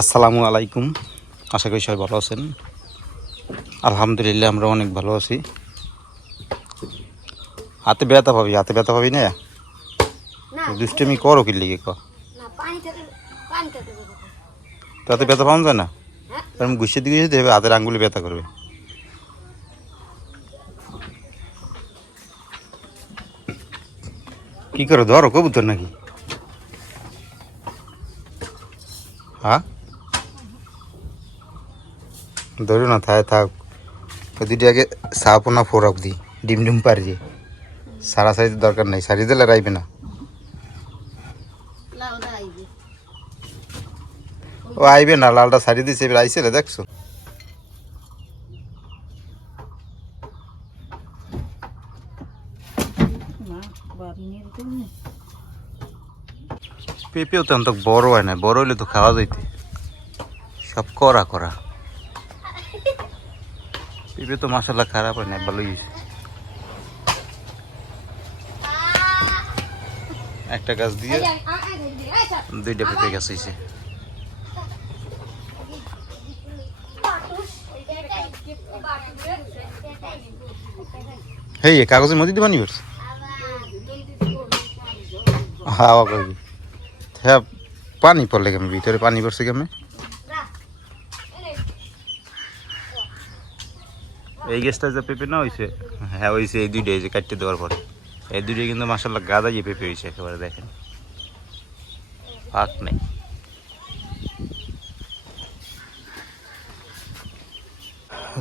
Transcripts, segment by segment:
আসসালামু আলাইকুম। আশা করি সবাই ভালো আছেন। আলহামদুলিল্লাহ আমরা অনেক ভালো আছি। হাতে ব্যথা পাবি না দুষ্টমি করো কি লিগে তাতে ব্যথা পাওয়া যায় না। কারণ গুছিয়ে দিকে যেতে হবে, হাতের আঙ্গুলে ব্যথা করবে। কি করো, ধরো কবুতর নাকি? হ্যাঁ ধরো না, থাক দুটি আগে সাপোনা ফোরক দি ডিম পারি সারা সাইজের দরকার নেই, সারি দিলে রাইবে না। ও আইবে না, লালটা সারি দিছে এবার আইসে দেখছো। পেঁপেও তো অন্ত বড় হয় না, বড় হইলে তো খাওয়া যাইতে। সব করা পেঁপে তো মাসাল্লাহ খারাপ হয় না, ভালোই। একটা গাছ দিয়ে দুইটা পেঁপে গাছ হয়েছে। হেই কাগজের মধ্যে দিবানি করছে হাওয়া করবি। হ্যাঁ পানি পড়লে কেমন, ভিতরে পানি পড়ছে কেমন। এই গাছটা যে পেঁপে না হয়েছে, হ্যাঁ হয়েছে এই দুইটাই যে কাটতে দেওয়ার পরে। এই দুইটাই কিন্তু মাসাল্লাহ গাদা যে পেঁপে হয়েছে একেবারে, দেখেন ফাঁক নেই।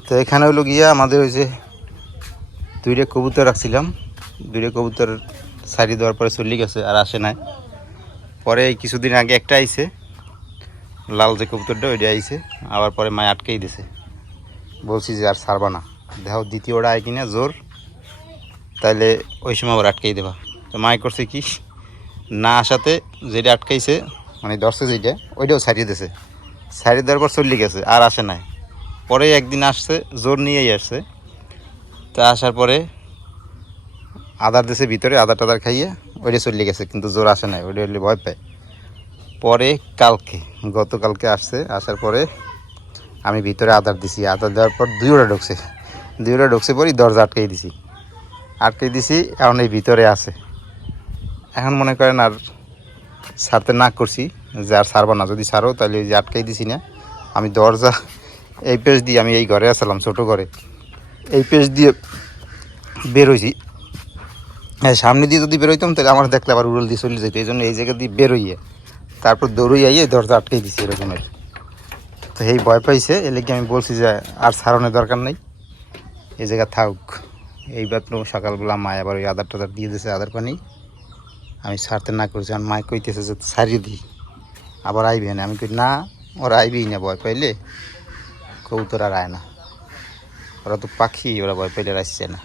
তো এখানে হইলো গিয়া আমাদের ওই যে দুইটা কবুতর রাখছিলাম, দুইটা কবুতর সারি দেওয়ার পরে চলে গেছে, আর আসে নাই। পরে কিছুদিন আগে একটা আইছে, লাল যে কবুতরটা ওইটা আইছে, আবার পরে মায় আটকেই দিছে। বলছি যে আর ছাড়বা না, দেখো দ্বিতীয়টা আয় কিনা জোর, তাইলে ওই সময় আবার আটকেই দেবা। তো মায় করছে কি, না আসাতে যেটা আটকাইছে মানে ধরছে যেটা, ওইটাও ছাড়িয়ে দিছে। ছাড়িয়ে দেওয়ার পর চলে গেছে, আর আসে নাই। পরে একদিন আসছে, জোর নিয়েই আসছে। তা আসার পরে আদার দিছে ভিতরে, আদার টাদার খাইয়ে ওইটা চলে গেছে, কিন্তু জোর আসে নাই, ওইটা হইলে ভয় পায়। পরে গতকালকে আসছে, আসার পরে আমি ভিতরে আদার দিছি, আদার দেওয়ার পর দুইটা ঢুকছে পরই দরজা আটকে দিছি। এখন এই ভিতরে আছে। এখন মনে করেন আর ছাড়তে না করছি যে আর ছাড়বো না, যদি ছাড়ো তাহলে ওই যে আটকাই দিছি না। আমি দরজা এই পেজ দিয়ে, আমি এই ঘরে আসলাম ছোটো ঘরে, এই পেজ দিয়ে বেরোইছি। হ্যাঁ সামনে দিয়ে যদি বেরোইতাম তাহলে আমার দেখলে আবার উড়ল দিয়ে চলে যেত। এই জন্য এই জায়গা দিয়ে বেরোইয়ে তারপর দৌড়ই আইয়ে দরজা আটকেই দিছি এরকমের। তো এই ভয় পাইছে, এর লেগে আমি বলছি যে আর ছাড়ানোর দরকার নেই, এই জায়গা থাক। এইবার তো সকালবেলা মায় আবার ওই আদার টাদার দিয়ে দিয়েছে, আদার পানি আমি ছাড়তে না করছি। আর মায় কইতেছে যে ছাড়িয়ে দিই, আবার আইবি না। আমি কই না, ওরা আইবেই না, ভয় পাইলে কবুতর আর আয় না, ওরা তো পাখি, ওরা ভয় পাইলে আসছে না।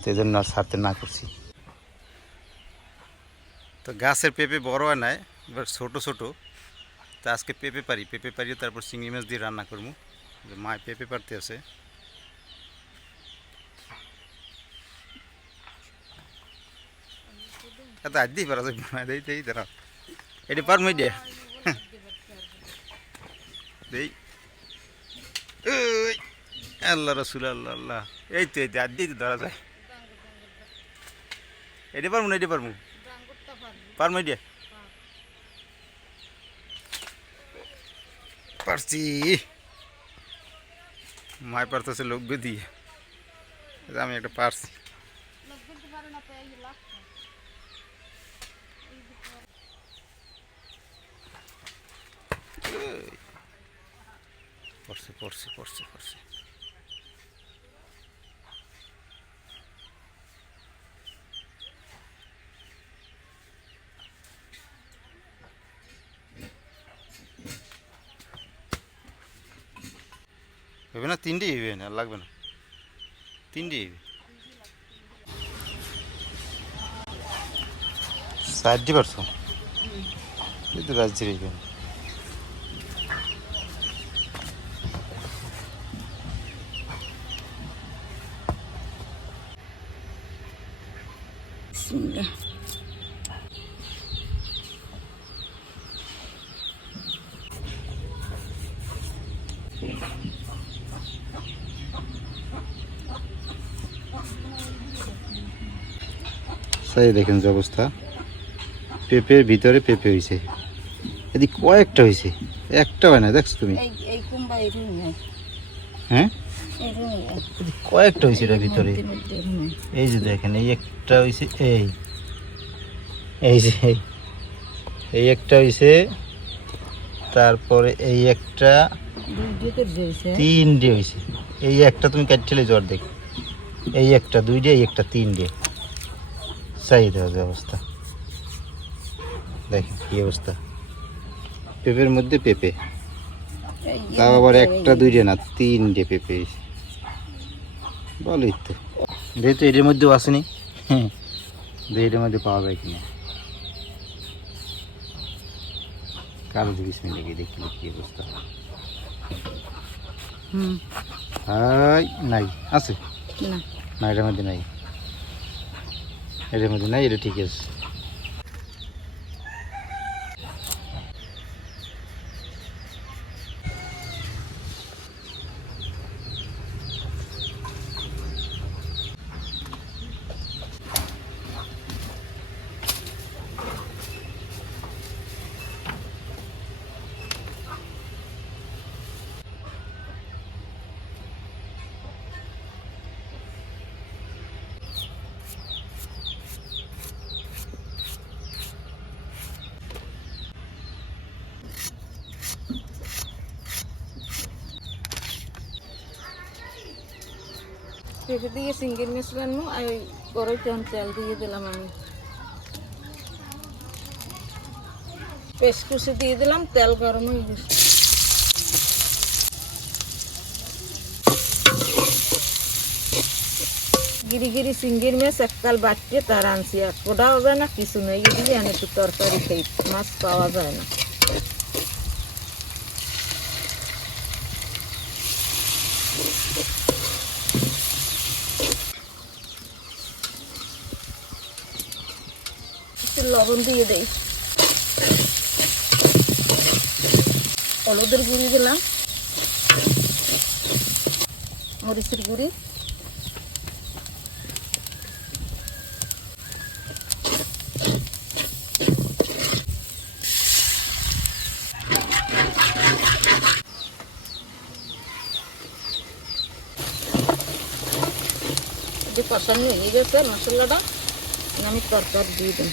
তো এই জন্য আর ছাড়তে না করছি। তো গাছের পেঁপে বড় হয় নাই, এবার ছোটো। তো আজকে পেঁপে পারিয়ে তারপর চিংড়ি মাছ দিয়ে রান্না করবো। মায় পেঁপে পারতে আছে। এটা আজ দিই পারা দেই তারা এটি পারমই দিয়ে দেই। আল্লাহ রসুল আল্লাহ, এই তো আজ দিই ধরা যায়। এটি পারবো না, পারমই দিয়ে পারছি। মায় পারতেছে লোক দিয়ে, আমি একটা পারছি। পড়ছে হবে না, তিনটেই হবে না, লাগবে না, তিনটেই হবে। 60% এই তো রাজ্যের এইখানে। তাই দেখেন যে অবস্থা, পেঁপের ভিতরে পেঁপে হয়েছে, এদিক কয়েকটা হয়েছে, একটা হয় না, দেখছো তুমি? হ্যাঁ কয়েকটা হয়েছে এটার ভিতরে, এই যে দেখেন এই একটা হয়েছে, এই যে এই একটা হয়েছে, তারপরে এই একটা, তিনটে হয়েছে, এই একটা তুমি কাটছিলে জ্বর দেখ, এই একটা, দুইটে, এই একটা, তিনটে, চাই দেওয়া অবস্থা, দেখেন কি অবস্থা, পেঁপের মধ্যে পেঁপে, তাও আবার একটা দুইটে না, তিনটে পেঁপে হয়েছে, বলোই তো, যেহেতু এটার মধ্যেও আসেনি, হ্যাঁ এটার মধ্যে পাওয়া যায় কিনা, কারো জিনিস মিলে গিয়ে দেখি কি অবস্থা, নাই আছে না, এটার মধ্যে নাই, এটার মধ্যে নাই, এটা ঠিক আছে। পেঁপে দিয়ে সিঙ্গেল মিশলানো আর ওই গরম তেল দিয়ে দিলাম, আমি পেস্ট কুচি দিয়ে দিলাম, তেল গরম হয়ে গেছে, গিরি গিরি সিঙ্গেল মাছ এককাল বাটিয়ে তার আনছি, আর কোটা হবে না কিছু নেই, এদিকে আনে একটু তরকারি খাই, মাছ পাওয়া যায় না। লবণ দিয়ে দেই, হলুদের গুঁড়ি দিলাম, মরিচের গুঁড়ি, যে কষানো হয়ে গেছে মশলাটা, আমি তরকারি দিয়ে দিই,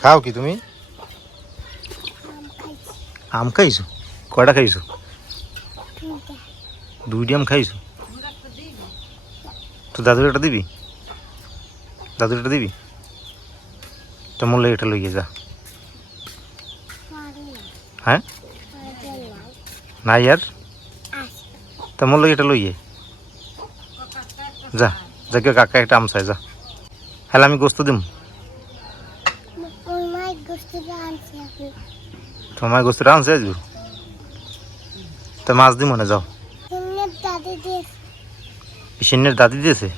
খাও কি তুমি? আম খাইছো? কয়টা খাইছো? দুইটা আম খাইছো? তো দাদুর এটা দিবি? দাদুর এটা দিবি? তো মোর লাগে এটা লইয়ে যা। হ্যাঁ নাই আর, তো মোর লাগে এটা লইয়ে যা, যা কেউ কাকা একটা আম চাই যা, হ্যাঁ আমি গোস্ত দিম, তোমার গোস্তটা আনছে আসবো, তো মাছ দিব না, যাও। পিসিনের দাদি দিয়েছে?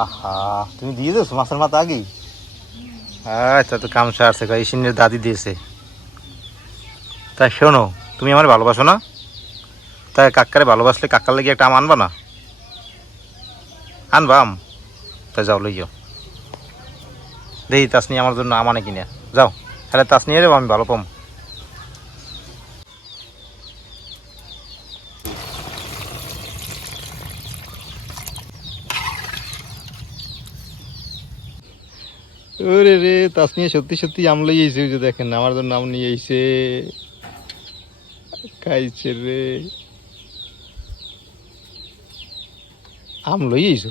আহা তুমি দিয়ে দিয়েছো মাছের মাথা আগেই? আচ্ছা তো কাম সারছে, ইসিনের দাদি দিয়েছে। তাই শোনো, তুমি আমার ভালোবাসো না? তাই কাকারে ভালোবাসলে কাকার লেগে একটা আম আনবা না? আনবা আম? তাই যাও লইও, দেখি তাসনি আমার জন্য আম আনে কিনা, যাও, তাহলে তাসনি এলে আমি ভালো পাম। ওরে রে, তাসনিয়া সত্যি সত্যি আম লই আইছে, ওই যে দেখেন আমার জন্য আম নিয়ে আইছে, খাইছে রে, আম লই আইছো?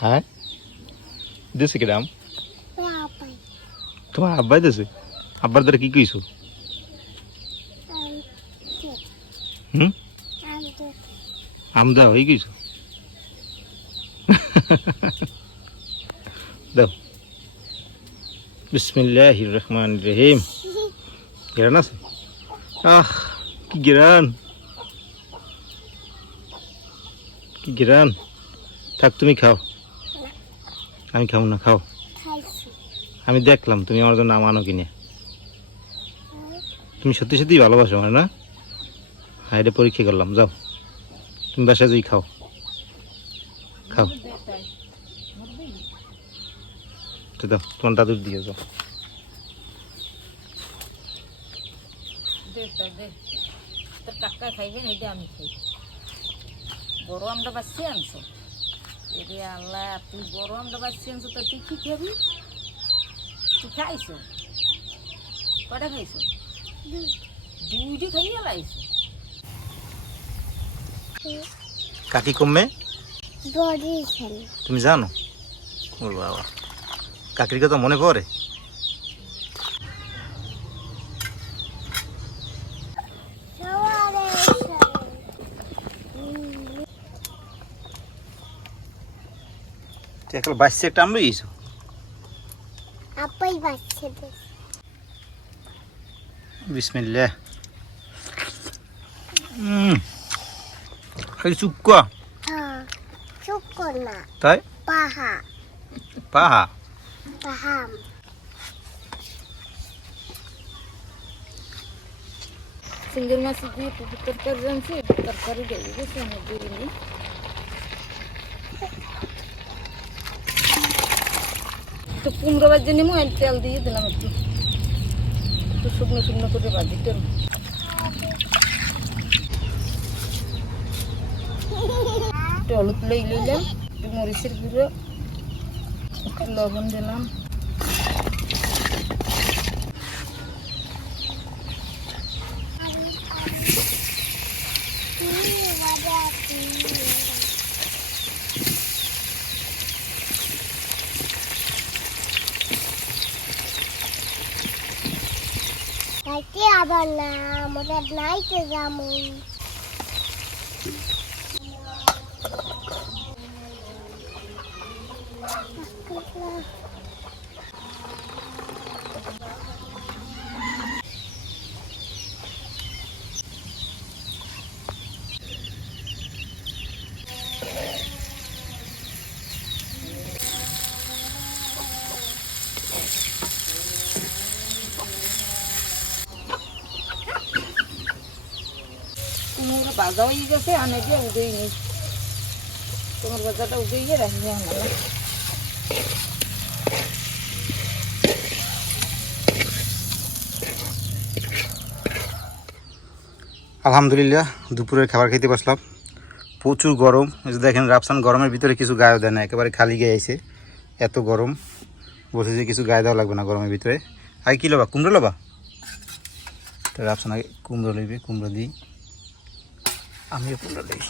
হ্যাঁ দেশে কেটে আম? তোমার আব্বাই দেশে? আব্বার দ্বারা কি কইছো? আম দাও হয়ে গেছো, দাও। বিসমিল্লাহির রহমানির রহিম। গেরান আছে? আহ কি গেরান, গ্রান থাক, তুমি খাও, আমি খাও না, খাও। আমি দেখলাম তুমি আমার জন্য আম আনো কিনে। তুমি সত্যি সত্যি ভালোবাসো আমার না? হ্যাঁ, এটা পরীক্ষা করলাম। যাও তুমি বাসায় যাই খাও, খাও। তো দাও, তোমার দাদুর দিয়ে যাও। টাকা খাইবেন, এটা আমি খাই। বড় আমটা বাচ্চি আনছো, এরে আল্লাহ, তুই বড় আমটা বাচ্চি আনছো, তা তুই কি খাবি? তুই খাইছো কটা? খাইছো দুইটি খাইয়ে লাইছো। কাকি কমবে তুমি জানো? ওর বাবা, কাকির কথা মনে পড়ে? এখন বাচ্চা একটা আমরা গেছো বিসমিল্লাহ। খালি চুক্কা তাই পাহা সিঙ্গের মাছ দিয়ে পুকুর তরকারি জানছি, তরকারি দিয়ে গেছে আমি দিইনি। তো কুমড়ো ভাজি নিমু, তেল দিয়ে দিলাম একটু, একটু শুকনো শুকনো করে ভাজি করবো। একটু হলুদ লইলাম, একটু মরিচের গুঁড়ো, একটু লবণ দিলাম। আবার না, আমাদের নাইতে যাবো। কুমড়ো ভাজা হয়ে গেছে, আনে দিয়ে উঠেই নি। তোমার ভাজাটা উঠেই গিয়ে রাখি আমরা। আলহামদুলিল্লাহ দুপুরের খাবার খেতে বসলাম। প্রচুর গরম, এই যে দেখেন রাফসান গরমের ভিতরে কিছু গায়ে দেয় না, একেবারে খালি গায়ে আইছে, এত গরম। বলছে যে কিছু গায়ে দেওয়া লাগবে না গরমের ভিতরে। আগে কী লবা? কুমড়ো লবা? তো রাফসান আগে কুমড়ো লইবে, কুমড়ো দিই, আমিও কুমড়ো দিই।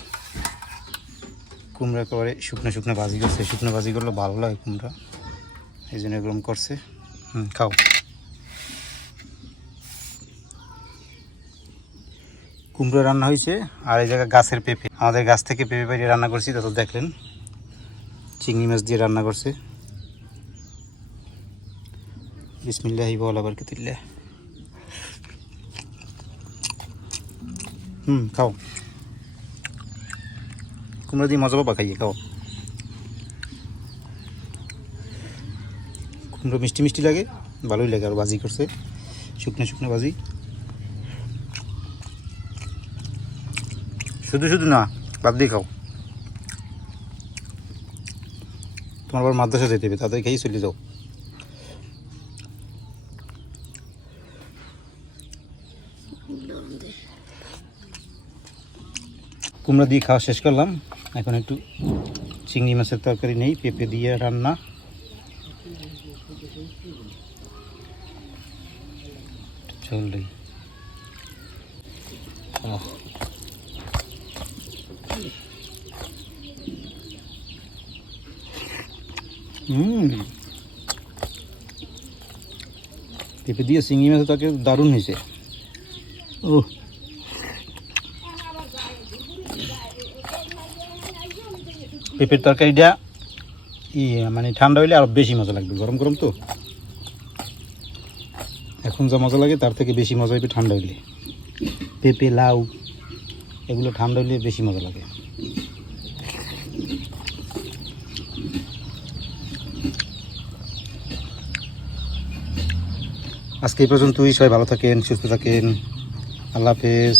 কুমড়ো একেবারে শুকনো শুকনো ভাজি করছে, শুকনো ভাজি করলে ভালো লাগে কুমড়া, এই জন্য এরকম করছে। খাও। কুমড়ো রান্না হয়েছে, আর এই জায়গায় গাছের পেঁপে, আমাদের গাছ থেকে পেঁপে পাড়িয়ে রান্না করছি। তত দেখলেন চিংড়ি মাছ দিয়ে রান্না করছে। বিসমিল্লাহি বল আবার কেতিল্লা। খাও, কুমড়ো দিয়ে মজা পাবা খাইয়ে, খাও। কুমড়ো মিষ্টি মিষ্টি লাগে, ভালোই লাগে। আর ভাজি করছে, শুকনো শুকনো ভাজি। শুধু শুধু না, বাদ দিয়ে খাও। তোমার আবার মাদ্রাসা যেতে হবে, তাদের খেয়েই চলে যাও। কুমড়া দিয়ে খাওয়া শেষ করলাম, এখন একটু চিংড়ি মাছের তরকারি নেই, পেঁপে দিয়ে রান্না। চললেই পেঁপে দিয়ে চিংড়ি মাছের তরকারি দারুণ হয়েছে। ও পেঁপের তরকারিটা মানে ঠান্ডা হইলে আরো বেশি মজা লাগবে, গরম গরম তো এখন যা মজা লাগে তার থেকে বেশি মজা হবে ঠান্ডা হইলে। পেঁপে লাউ এগুলো ঠান্ডা হইলে বেশি মজা লাগে। আজকে এই পর্যন্তই, সবাই ভালো থাকেন, সুস্থ থাকেন, আল্লাহ হাফেজ।